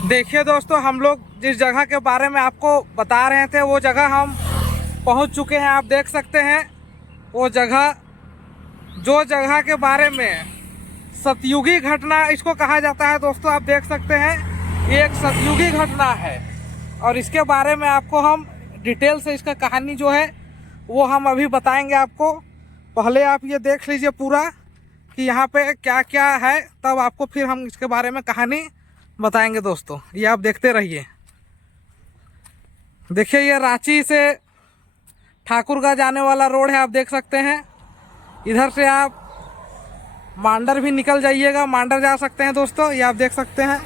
देखिए दोस्तों, हम लोग जिस जगह के बारे में आपको बता रहे थे वो जगह हम पहुंच चुके हैं। आप देख सकते हैं वो जगह, जो जगह के बारे में सतयुगी घटना इसको कहा जाता है। दोस्तों आप देख सकते हैं ये एक सतयुगी घटना है और इसके बारे में आपको हम डिटेल से इसका कहानी जो है वो हम अभी बताएंगे आपको। पहले आप ये देख लीजिए पूरा कि यहाँ पे क्या क्या है, तब आपको फिर हम इसके बारे में कहानी बताएंगे। दोस्तों ये आप देखते रहिए। देखिए ये रांची से ठाकुरगांव जाने वाला रोड है, आप देख सकते हैं। इधर से आप मांडर भी निकल जाइएगा, मांडर जा सकते हैं दोस्तों, ये आप देख सकते हैं।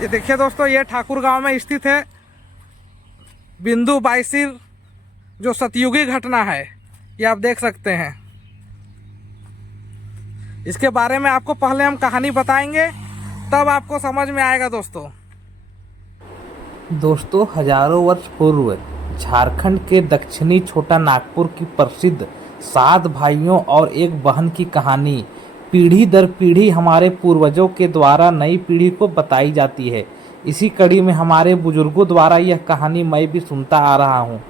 ये देखिए दोस्तों, ये ठाकुरगांव में स्थित है बिंदु बाईसिर, जो सतयुगी घटना है, ये आप देख सकते हैं। इसके बारे में आपको पहले हम कहानी बताएंगे, तब आपको समझ में आएगा। दोस्तों हजारों वर्ष पूर्व झारखंड के दक्षिणी छोटा नागपुर की प्रसिद्ध 7 भाइयों और एक बहन की कहानी पीढ़ी दर पीढ़ी हमारे पूर्वजों के द्वारा नई पीढ़ी को बताई जाती है। इसी कड़ी में हमारे बुजुर्गों द्वारा यह कहानी मैं भी सुनता आ रहा हूँ,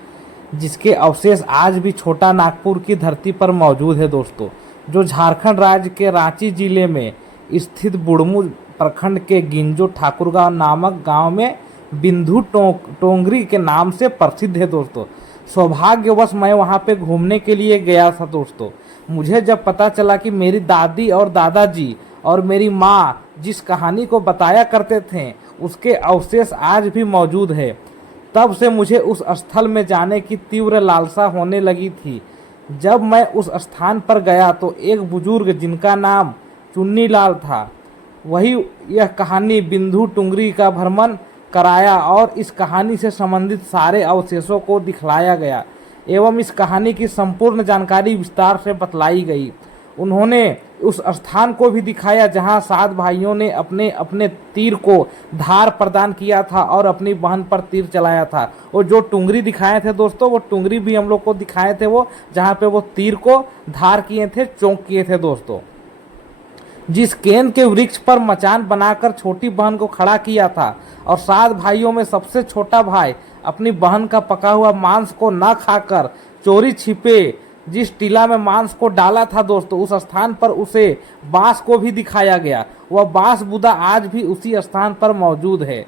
जिसके अवशेष आज भी छोटा नागपुर की धरती पर मौजूद है। दोस्तों, जो झारखंड राज्य के रांची जिले में स्थित बुढ़मू प्रखंड के गिंजो ठाकुरगांव नामक गांव में बिंदु टोंगरी के नाम से प्रसिद्ध है। दोस्तों सौभाग्यवश मैं वहां पे घूमने के लिए गया था। दोस्तों मुझे जब पता चला कि मेरी दादी और दादाजी और मेरी माँ जिस कहानी को बताया करते थे उसके अवशेष आज भी मौजूद है, तब से मुझे उस स्थल में जाने की तीव्र लालसा होने लगी थी। जब मैं उस स्थान पर गया तो एक बुजुर्ग जिनका नाम चुन्नी लाल था, वही यह कहानी बिंदु टुंगरी का भ्रमण कराया और इस कहानी से संबंधित सारे अवशेषों को दिखलाया गया एवं इस कहानी की संपूर्ण जानकारी विस्तार से बतलाई गई। उन्होंने उस स्थान को भी दिखाया जहां 7 भाइयों ने अपने अपने तीर को धार प्रदान किया था और अपनी बहन पर तीर चलाया था। और जो टुंगरी दिखाए थे दोस्तों, वो टुंगरी भी हम लोग को दिखाए थे, वो जहाँ पे वो तीर को धार किए थे, चौक किए थे। दोस्तों जिस केन के वृक्ष पर मचान बनाकर छोटी बहन को खड़ा किया था और 7 भाइयों में सबसे छोटा भाई अपनी बहन का पका हुआ मांस को न खाकर चोरी छिपे जिस टीला में मांस को डाला था दोस्तों, उस स्थान पर उसे बांस को भी दिखाया गया। वह बांस बुदा आज भी उसी स्थान पर मौजूद है।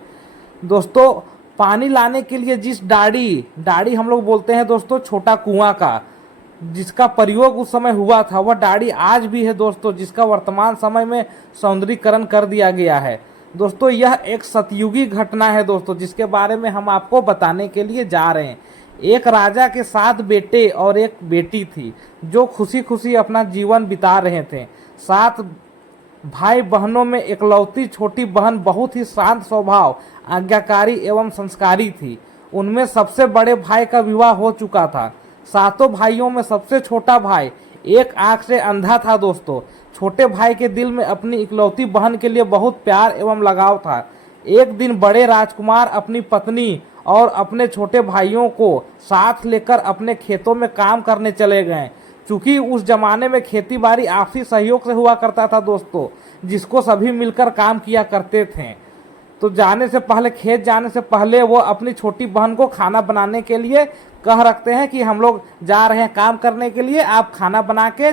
दोस्तों पानी लाने के लिए जिस डाड़ी हम लोग बोलते हैं दोस्तों, छोटा कुआं का, जिसका प्रयोग उस समय हुआ था, वह डाड़ी आज भी है दोस्तों, जिसका वर्तमान समय में सौंदर्यीकरण कर दिया गया है। दोस्तों यह एक सतयुगी घटना है दोस्तों, जिसके बारे में हम आपको बताने के लिए जा रहे हैं। एक राजा के 7 बेटे और एक बेटी थी जो खुशी खुशी अपना जीवन बिता रहे थे। 7 भाई बहनों में इकलौती छोटी बहन बहुत ही शांत स्वभाव, आज्ञाकारी एवं संस्कारी थी। उनमें सबसे बड़े भाई का विवाह हो चुका था। 7 भाइयों में सबसे छोटा भाई एक आंख से अंधा था। दोस्तों छोटे भाई के दिल में अपनी इकलौती बहन के लिए बहुत प्यार एवं लगाव था। एक दिन बड़े राजकुमार अपनी पत्नी और अपने छोटे भाइयों को साथ लेकर अपने खेतों में काम करने चले गए। चूंकि उस जमाने में खेती बाड़ी आपसी सहयोग से हुआ करता था दोस्तों, जिसको सभी मिलकर काम किया करते थे। तो जाने से पहले, खेत जाने से पहले, वो अपनी छोटी बहन को खाना बनाने के लिए कह रखते हैं कि हम लोग जा रहे हैं काम करने के लिए, आप खाना बना के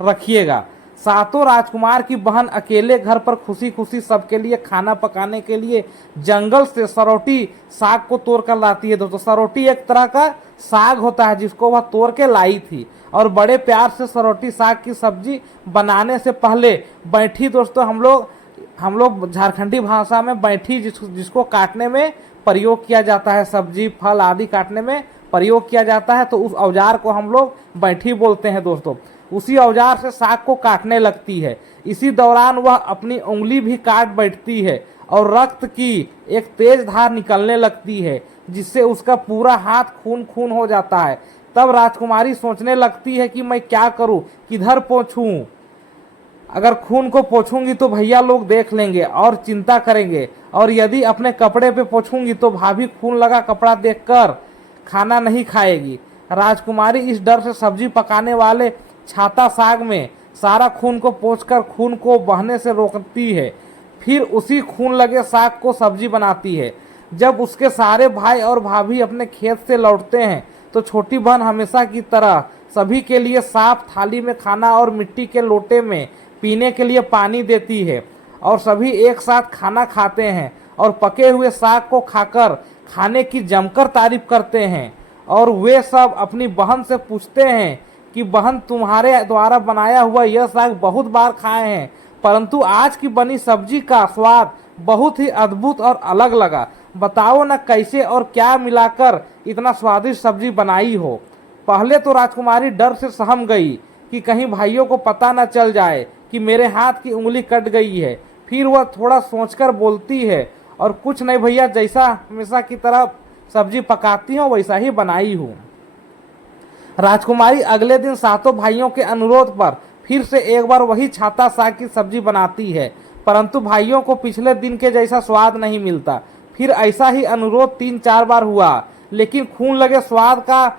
रखिएगा। 7 राजकुमार की बहन अकेले घर पर खुशी खुशी सबके लिए खाना पकाने के लिए जंगल से सरौटी साग को तोड़ कर लाती है। दोस्तों सरौटी एक तरह का साग होता है जिसको वह तोड़ के लाई थी और बड़े प्यार से सरौटी साग की सब्जी बनाने से पहले बैठी, दोस्तों हम लोग झारखंडी भाषा में बैठी जिसको काटने में प्रयोग किया जाता है, सब्जी फल आदि काटने में प्रयोग किया जाता है, तो उस औजार को हम लोग बैठी बोलते हैं। दोस्तों उसी औजार से साग को काटने लगती है। इसी दौरान वह अपनी उंगली भी काट बैठती है और रक्त की एक तेज धार निकलने लगती है, जिससे उसका पूरा हाथ खून खून हो जाता है। तब राजकुमारी सोचने लगती है कि मैं क्या करूं, किधर पोंछूं। अगर खून को पोंछूंगी तो भैया लोग देख लेंगे और चिंता करेंगे, और यदि अपने कपड़े पे पोंछूंगी तो भाभी खून लगा कपड़ा देखकर खाना नहीं खाएगी। राजकुमारी इस डर से सब्जी पकाने वाले छाता साग में सारा खून को पोंछकर खून को बहने से रोकती है। फिर उसी खून लगे साग को सब्जी बनाती है। जब उसके सारे भाई और भाभी अपने खेत से लौटते हैं तो छोटी बहन हमेशा की तरह सभी के लिए साफ थाली में खाना और मिट्टी के लोटे में पीने के लिए पानी देती है और सभी एक साथ खाना खाते हैं और पके हुए साग को खाकर खाने की जमकर तारीफ करते हैं। और वे सब अपनी बहन से पूछते हैं कि बहन, तुम्हारे द्वारा बनाया हुआ यह साग बहुत बार खाए हैं, परंतु आज की बनी सब्जी का स्वाद बहुत ही अद्भुत और अलग लगा। बताओ न कैसे और क्या मिलाकर इतना स्वादिष्ट सब्जी बनाई हो। पहले तो राजकुमारी डर से सहम गई कि कहीं भाइयों को पता न चल जाए कि मेरे हाथ की उंगली कट गई है। फिर वह थोड़ा सोचकर बोलती है, और कुछ नहीं भैया, जैसा हमेशा की तरह सब्जी पकाती हूँ वैसा ही बनाई हूँ। राजकुमारी अगले दिन सातों भाइयों के अनुरोध पर फिर से एक बार वही छाता साग की सब्जी बनाती है, परंतु भाइयों को पिछले दिन के जैसा स्वाद नहीं मिलता। फिर ऐसा ही अनुरोध 3-4 बार हुआ, लेकिन खून लगे स्वाद का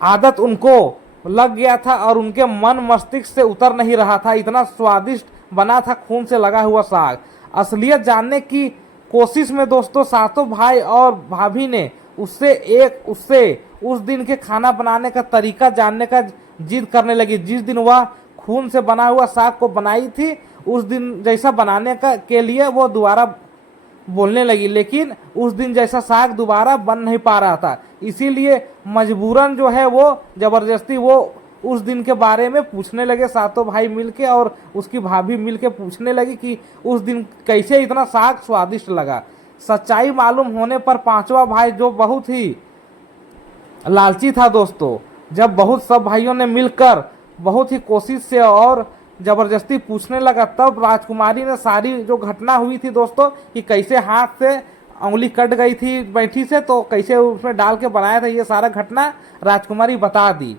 आदत उनको लग गया था और उनके मन मस्तिष्क से उतर नहीं रहा था। इतना स्वादिष्ट बना था खून से लगा हुआ साग। असलियत जानने की कोशिश में दोस्तों सातों भाई और भाभी ने उससे उस दिन के खाना बनाने का तरीका जानने का जिद करने लगी। जिस दिन वह खून से बना हुआ साग को बनाई थी, उस दिन जैसा बनाने के लिए वो दोबारा बोलने लगी, लेकिन उस दिन जैसा साग दोबारा बन नहीं पा रहा था। इसीलिए मजबूरन जो है वो जबरदस्ती वो उस दिन के बारे में पूछने लगे। सातों भाई मिलके और उसकी भाभी मिलके पूछने लगी कि उस दिन कैसे इतना साग स्वादिष्ट लगा। सच्चाई मालूम होने पर पांचवा भाई, जो बहुत ही लालची था दोस्तों, जब बहुत सब भाइयों ने मिलकर बहुत ही कोशिश से और जबरदस्ती पूछने लगा, तब राजकुमारी ने सारी जो घटना हुई थी दोस्तों कि कैसे हाथ से उंगली कट गई थी बैठी से, तो कैसे उसमें डाल के बनाया था, ये सारा घटना राजकुमारी बता दी।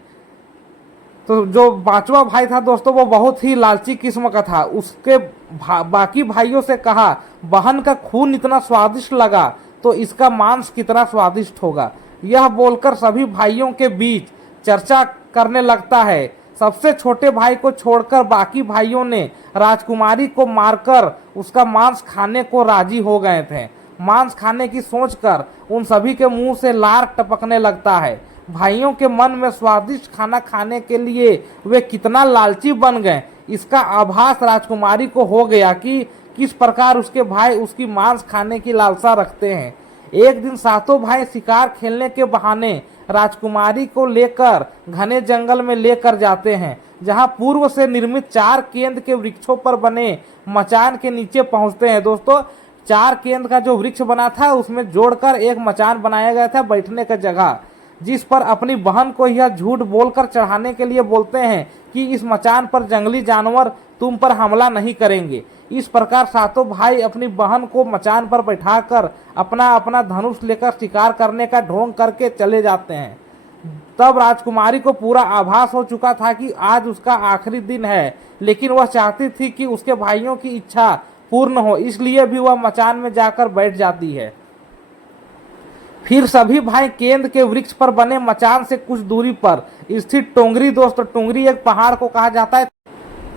तो जो पांचवा भाई था दोस्तों वो बहुत ही लालची किस्म का था। उसके बाकी भाइयों से कहा, बहन का खून इतना स्वादिष्ट लगा तो इसका मांस कितना स्वादिष्ट होगा। यह बोलकर सभी भाइयों के बीच चर्चा करने लगता है। सबसे छोटे भाई को छोड़कर बाकी भाइयों ने राजकुमारी को मारकर उसका मांस खाने को राजी हो गए थे। मांस खाने की सोचकर उन सभी के मुंह से लार टपकने लगता है। भाइयों के मन में स्वादिष्ट खाना खाने के लिए वे कितना लालची बन गए, इसका आभास राजकुमारी को हो गया कि किस प्रकार उसके भाई उसकी मांस खाने की लालसा रखते हैं। एक दिन सातों भाई शिकार खेलने के बहाने राजकुमारी को लेकर घने जंगल में लेकर जाते हैं, जहां पूर्व से निर्मित 4 केंद्र के वृक्षों पर बने मचान के नीचे पहुंचते हैं। दोस्तों 4 केंद्र का जो वृक्ष बना था उसमें जोड़कर एक मचान बनाया गया था बैठने का जगह, जिस पर अपनी बहन को यह झूठ बोलकर चढ़ाने के लिए बोलते हैं कि इस मचान पर जंगली जानवर तुम पर हमला नहीं करेंगे। इस प्रकार सातों भाई अपनी बहन को मचान पर बैठाकर अपना अपना धनुष लेकर शिकार करने का ढोंग करके चले जाते हैं। तब राजकुमारी को पूरा आभास हो चुका था कि आज उसका आखिरी दिन है, लेकिन वह चाहती थी कि उसके भाइयों की इच्छा पूर्ण हो, इसलिए भी वह मचान में जाकर बैठ जाती है। फिर सभी भाई केंद्र के वृक्ष पर बने मचान से कुछ दूरी पर स्थित टोंगरी, दोस्तों टोंगरी एक पहाड़ को कहा जाता है,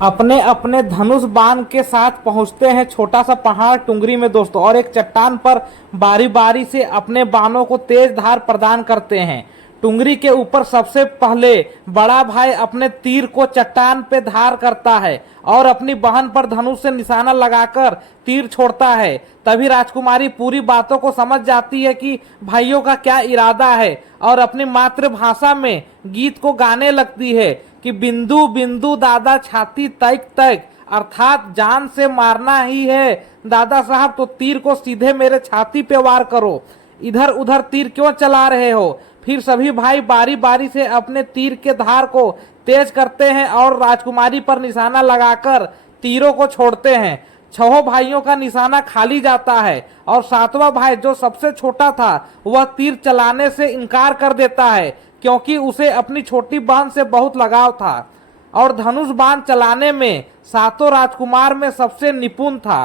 अपने अपने धनुष बाण के साथ पहुंचते हैं छोटा सा पहाड़ टुंगरी में दोस्तों, और एक चट्टान पर बारी बारी से अपने बाणों को तेज धार प्रदान करते हैं। टुंगरी के ऊपर सबसे पहले बड़ा भाई अपने तीर को चट्टान पे धार करता है और अपनी बहन पर धनुष से निशाना लगाकर तीर छोड़ता है। तभी राजकुमारी पूरी बातों को समझ जाती है कि भाइयों का क्या इरादा है और अपनी मातृभाषा में गीत को गाने लगती है कि बिंदु बिंदु दादा छाती तैक तैक, अर्थात जान से मारना ही है दादा साहब, तो तीर को सीधे मेरे छाती पे वार करो, इधर उधर तीर क्यों चला रहे हो। फिर सभी भाई बारी बारी से अपने तीर के धार को तेज करते हैं और राजकुमारी पर निशाना लगाकर तीरों को छोड़ते हैं। 6 भाइयों का निशाना खाली जाता है और 7वां भाई जो सबसे छोटा था वह तीर चलाने से इनकार कर देता है, क्योंकि उसे अपनी छोटी बहन से बहुत लगाव था और धनुष बाण चलाने में सातों राजकुमार में सबसे निपुण था।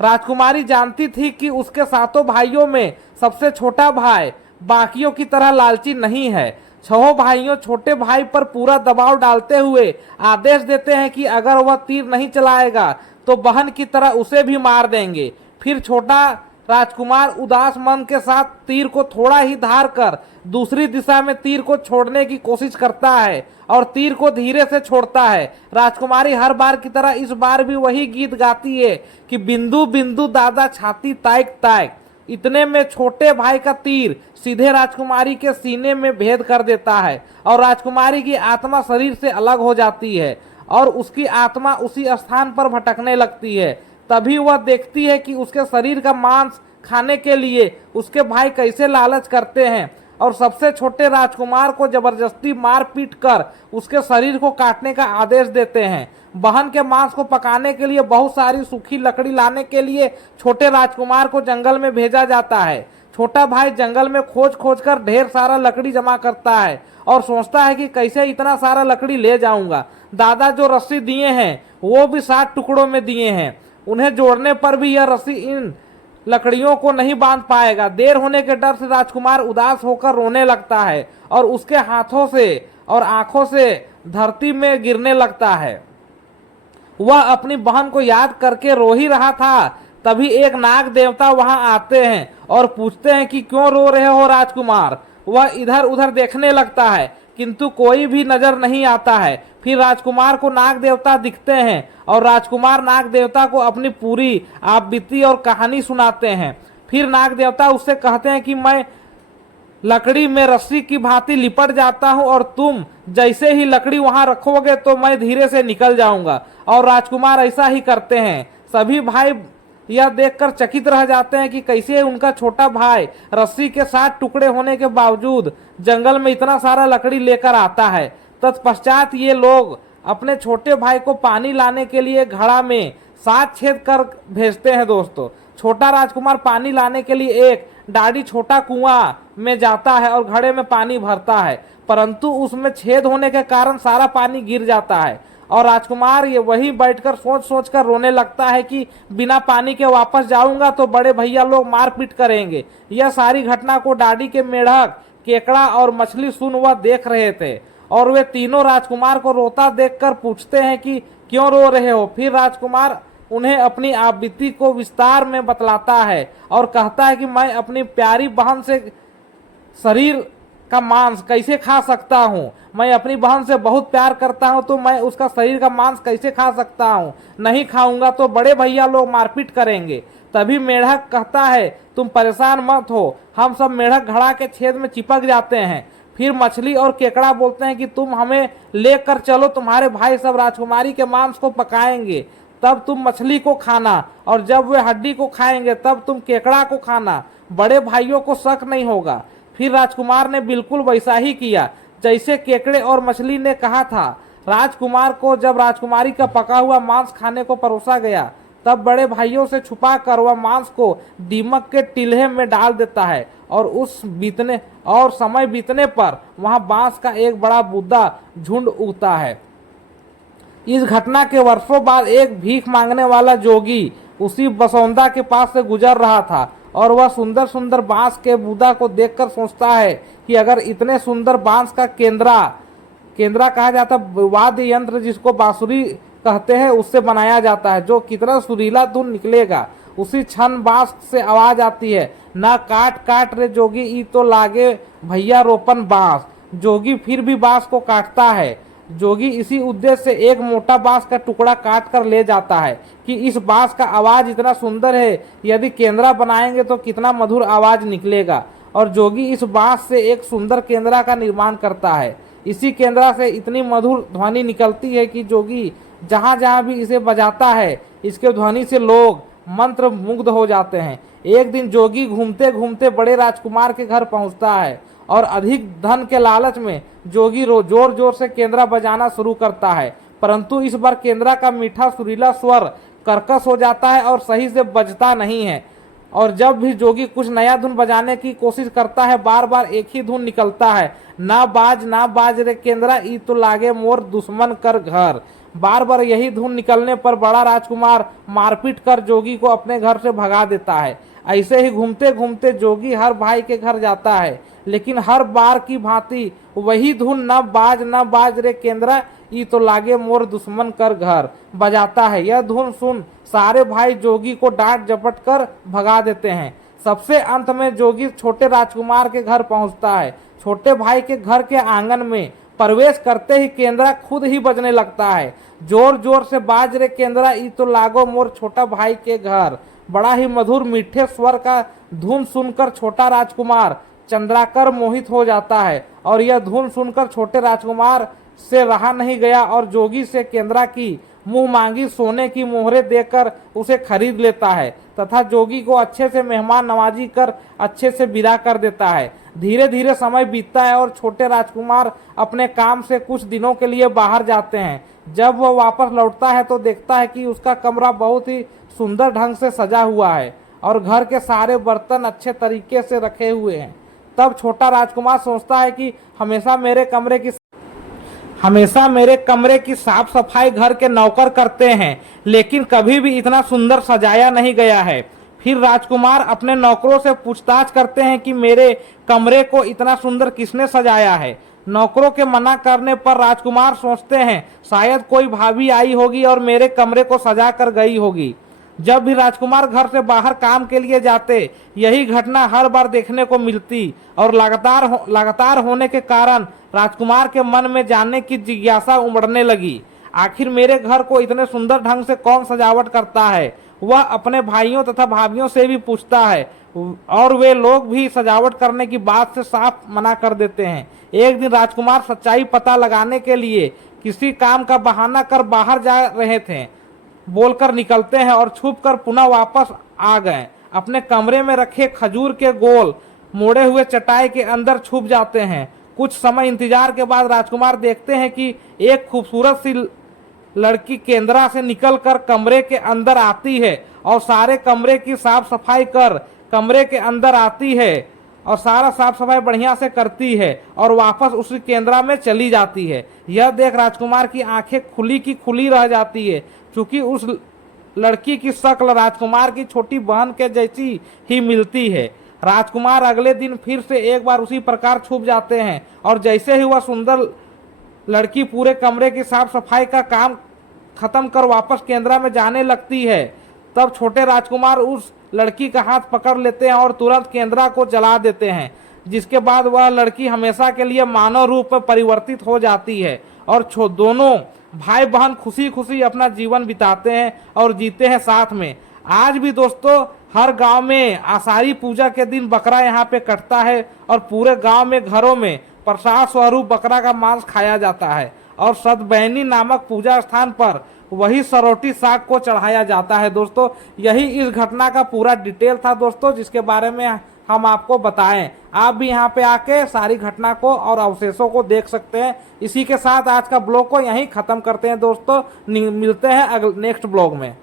राजकुमारी जानती थी कि उसके सातों भाइयों में सबसे छोटा भाई बाकियों की तरह लालची नहीं है। 6 भाइयों छोटे भाई पर पूरा दबाव डालते हुए आदेश देते हैं कि अगर वह तीर नहीं चलाएगा तो बहन की तरह उसे भी मार देंगे। फिर छोटा राजकुमार उदास मन के साथ तीर को थोड़ा ही धार कर दूसरी दिशा में तीर को छोड़ने की कोशिश करता है और तीर को धीरे से छोड़ता है। राजकुमारी हर बार की तरह इस बार भी वही गीत गाती है कि बिंदु बिंदु दादा छाती ताइक ताइक। इतने में छोटे भाई का तीर सीधे राजकुमारी के सीने में भेद कर देता है और राजकुमारी की आत्मा शरीर से अलग हो जाती है और उसकी आत्मा उसी स्थान पर भटकने लगती है। तभी वह देखती है कि उसके शरीर का मांस खाने के लिए उसके भाई कैसे लालच करते हैं और सबसे छोटे राजकुमार को जबरदस्ती मार पीट कर उसके शरीर को काटने का आदेश देते हैं। बहन के मांस को पकाने के लिए बहुत सारी सूखी लकड़ी लाने के लिए छोटे राजकुमार को जंगल में भेजा जाता है। छोटा भाई जंगल में खोज खोज कर ढेर सारा लकड़ी जमा करता है और सोचता है कि कैसे इतना सारा लकड़ी ले जाऊंगा। दादा जो रस्सी दिए हैं वो भी 60 टुकड़ों में दिए हैं। उन्हें जोड़ने पर भी यह रस्सी इन लकड़ियों को नहीं बांध पाएगा। देर होने के डर से राजकुमार उदास होकर रोने लगता है और उसके हाथों से और आंखों से धरती में गिरने लगता है। वह अपनी बहन को याद करके रो ही रहा था, तभी एक नाग देवता वहां आते हैं और पूछते हैं कि क्यों रो रहे हो राजकुमार। वह इधर उधर देखने लगता है किंतु कोई भी नजर नहीं आता है। फिर राजकुमार को नाग देवता दिखते हैं और राजकुमार नाग देवता को अपनी पूरी आप बीती और कहानी सुनाते हैं। फिर नाग देवता उससे कहते हैं कि मैं लकड़ी में रस्सी की भांति लिपट जाता हूं और तुम जैसे ही लकड़ी वहां रखोगे तो मैं धीरे से निकल जाऊंगा। और राजकुमार ऐसा ही करते हैं। सभी भाई यह देखकर चकित रह जाते हैं कि कैसे उनका छोटा भाई रस्सी के 60 टुकड़े होने के बावजूद जंगल में इतना सारा लकड़ी लेकर आता है। तत्पश्चात ये लोग अपने छोटे भाई को पानी लाने के लिए घड़ा में 7 छेद कर भेजते हैं। दोस्तों, छोटा राजकुमार पानी लाने के लिए एक डाढ़ी छोटा कुआं में जाता है और घड़े में पानी भरता है, परंतु उसमें छेद होने के कारण सारा पानी गिर जाता है और राजकुमार ये वही बैठकर सोच सोच कर रोने लगता है कि बिना पानी के वापस जाऊंगा तो बड़े भैया लोग मारपीट करेंगे। यह सारी घटना को डाढ़ी के मेढक, केकड़ा और मछली सुन वह देख रहे थे और वे तीनों राजकुमार को रोता देखकर पूछते हैं कि क्यों रो रहे हो। फिर राजकुमार उन्हें अपनी आपबीती को विस्तार में बतलाता है और कहता है कि मैं अपनी प्यारी बहन से शरीर का मांस कैसे खा सकता हूँ। मैं अपनी बहन से बहुत प्यार करता हूँ तो मैं उसका शरीर का मांस कैसे खा सकता हूँ। नहीं खाऊंगा तो बड़े भैया लोग मारपीट करेंगे। तभी मेढक कहता है तुम परेशान मत हो, हम सब मेढक घड़ा के छेद में चिपक जाते हैं। फिर मछली और केकड़ा बोलते हैं कि तुम हमें लेकर चलो, तुम्हारे भाई सब राजकुमारी के मांस को पकाएंगे, तब तुम मछली को खाना और जब वे हड्डी को खाएंगे तब तुम केकड़ा को खाना, बड़े भाइयों को शक नहीं होगा। फिर राजकुमार ने बिल्कुल वैसा ही किया जैसे केकड़े और मछली ने कहा था। राजकुमार को जब राजकुमारी का पका हुआ मांस खाने को परोसा गया तब बड़े भाइयों से छुपा कर वह मांस को दीमक के टिल्हे में डाल देता है और समय बीतने पर वहां बांस का एक बड़ा बुद्धा झुंड उगता है। इस घटना के वर्षों बाद एक भीख मांगने वाला जोगी उसी बसौंदा के पास से गुजर रहा था और वह सुंदर सुंदर बांस के बुद्धा को देखकर सोचता है कि अगर इतने सुंदर बांस का केंद्रा कहा जाता वाद्य यंत्र जिसको बांसुरी कहते हैं उससे बनाया जाता है, जो कितना सुरीला धुन निकलेगा। उसी क्षण बांस से आवाज आती है, ना काट काट रे जोगी ई तो लागे भैया रोपन बांस। जोगी फिर भी बांस को काटता है। जोगी इसी उद्देश्य से एक मोटा बांस का टुकड़ा काट कर ले जाता है कि इस बांस का आवाज इतना सुंदर है, यदि केंद्रा बनाएंगे तो कितना मधुर आवाज निकलेगा। और जोगी इस बांस से एक सुंदर केंद्रा का निर्माण करता है। इसी केंद्रा से इतनी मधुर ध्वनि निकलती है कि जोगी जहां जहां भी इसे बजाता है इसके ध्वनि से लोग मंत्र मुग्ध हो जाते हैं। एक दिन जोगी घूमते घूमते बड़े राजकुमार के घर पहुंचता है और अधिक धन के लालच में जोगी जोर जोर से केंद्रा बजाना शुरू करता है, परंतु इस बार केंद्रा का मीठा सुरीला स्वर कर्कश हो जाता है और सही से बजता नहीं है। और जब भी जोगी कुछ नया धुन बजाने की कोशिश करता है बार बार एक ही धुन निकलता है, ना बाज रे केंद्रा ई तो लागे मोर दुश्मन कर घर। बार बार यही धुन निकलने पर बड़ा राजकुमार मारपीट कर जोगी को अपने घर से भगा देता है। ऐसे ही घूमते घूमते जोगी हर भाई के घर जाता है, लेकिन हर बार की भांति वही धुन न बाज रे केंद्रा, ई तो लागे मोर दुश्मन कर घर बजाता है। यह धुन सुन सारे भाई जोगी को डांट झपट कर भगा देते हैं। सबसे अंत में जोगी छोटे राजकुमार के घर पहुंचता है। छोटे भाई के घर के आंगन में प्रवेश करते ही केंद्रा खुद ही बजने लगता है। जोर जोर से बाज रे केंद्रा, ई तो लागो मोर छोटा भाई के घर। बड़ा ही मधुर मीठे स्वर का धुन सुनकर छोटा राजकुमार चंद्राकर मोहित हो जाता है, और यह धुन सुनकर छोटे राजकुमार से रहा नहीं गया और जोगी से केंद्रा की मुंह मांगी सोने की मोहरें देकर उसे खरीद लेता है तथा जोगी को अच्छे से मेहमान नवाजी कर अच्छे से विदा कर देता है। धीरे धीरे समय बीतता है और छोटे राजकुमार अपने काम से कुछ दिनों के लिए बाहर जाते हैं। जब वह वापस लौटता है तो देखता है कि उसका कमरा बहुत ही सुंदर ढंग से सजा हुआ है और घर के सारे बर्तन अच्छे तरीके से रखे हुए हैं। तब छोटा राजकुमार सोचता है कि हमेशा मेरे कमरे की साफ सफाई घर के नौकर करते हैं, लेकिन कभी भी इतना सुंदर सजाया नहीं गया है। फिर राजकुमार अपने नौकरों से पूछताछ करते हैं कि मेरे कमरे को इतना सुंदर किसने सजाया है। नौकरों के मना करने पर राजकुमार सोचते हैं शायद कोई भाभी आई होगी और मेरे कमरे को सजा कर गई होगी। जब भी राजकुमार घर से बाहर काम के लिए जाते, यही घटना हर बार देखने को मिलती और लगातार होने के कारण राजकुमार के मन में जानने की जिज्ञासा उमड़ने लगी। आखिर मेरे घर को इतने सुंदर ढंग से कौन सजावट करता है? वह अपने भाइयों तथा भाभियों से भी पूछता है और वे लोग भी सजावट करने की बात से साफ मना कर देते हैं। एक दिन राजकुमार सच्चाई पता लगाने के लिए किसी काम का बहाना कर बाहर जा रहे थे, बोलकर निकलते हैं और छुप कर पुनः वापस आ गए। अपने कमरे में रखे खजूर के गोल मोड़े हुए चटाई के अंदर छुप जाते हैं। कुछ समय इंतजार के बाद राजकुमार देखते हैं कि एक खूबसूरत सी लड़की केंद्रा से निकलकर कमरे के अंदर आती है और सारे कमरे की साफ सफाई कर कमरे के अंदर आती है और सारा साफ सफाई बढ़िया से करती है और वापस उसी केंद्रा में चली जाती है। यह देख राजकुमार की आंखें खुली की खुली रह जाती है, क्योंकि उस लड़की की शक्ल राजकुमार की छोटी बहन के जैसी ही मिलती है। राजकुमार अगले दिन फिर से एक बार उसी प्रकार छुप जाते हैं और जैसे ही वह सुंदर लड़की पूरे कमरे की साफ सफाई का काम खत्म कर वापस केंद्रा में जाने लगती है, तब छोटे राजकुमार उस लड़की का हाथ पकड़ लेते हैं और तुरंत केंद्रा को जला देते हैं, जिसके बाद वह लड़की हमेशा के लिए मानव रूप में परिवर्तित हो जाती है और दोनों भाई बहन खुशी खुशी अपना जीवन बिताते हैं और जीते हैं साथ में। आज भी दोस्तों हर गांव में आषाढ़ी पूजा के दिन बकरा यहाँ पे कटता है और पूरे गांव में घरों में प्रसाद स्वरूप बकरा का मांस खाया जाता है और सतबैनी नामक पूजा स्थान पर वही सरोटी साग को चढ़ाया जाता है। दोस्तों यही इस घटना का पूरा डिटेल था दोस्तों, जिसके बारे में हम आपको बताएं। आप भी यहाँ पे आके सारी घटना को और अवशेषों को देख सकते हैं। इसी के साथ आज का ब्लॉग को यहीं खत्म करते हैं दोस्तों। मिलते हैं नेक्स्ट ब्लॉग में।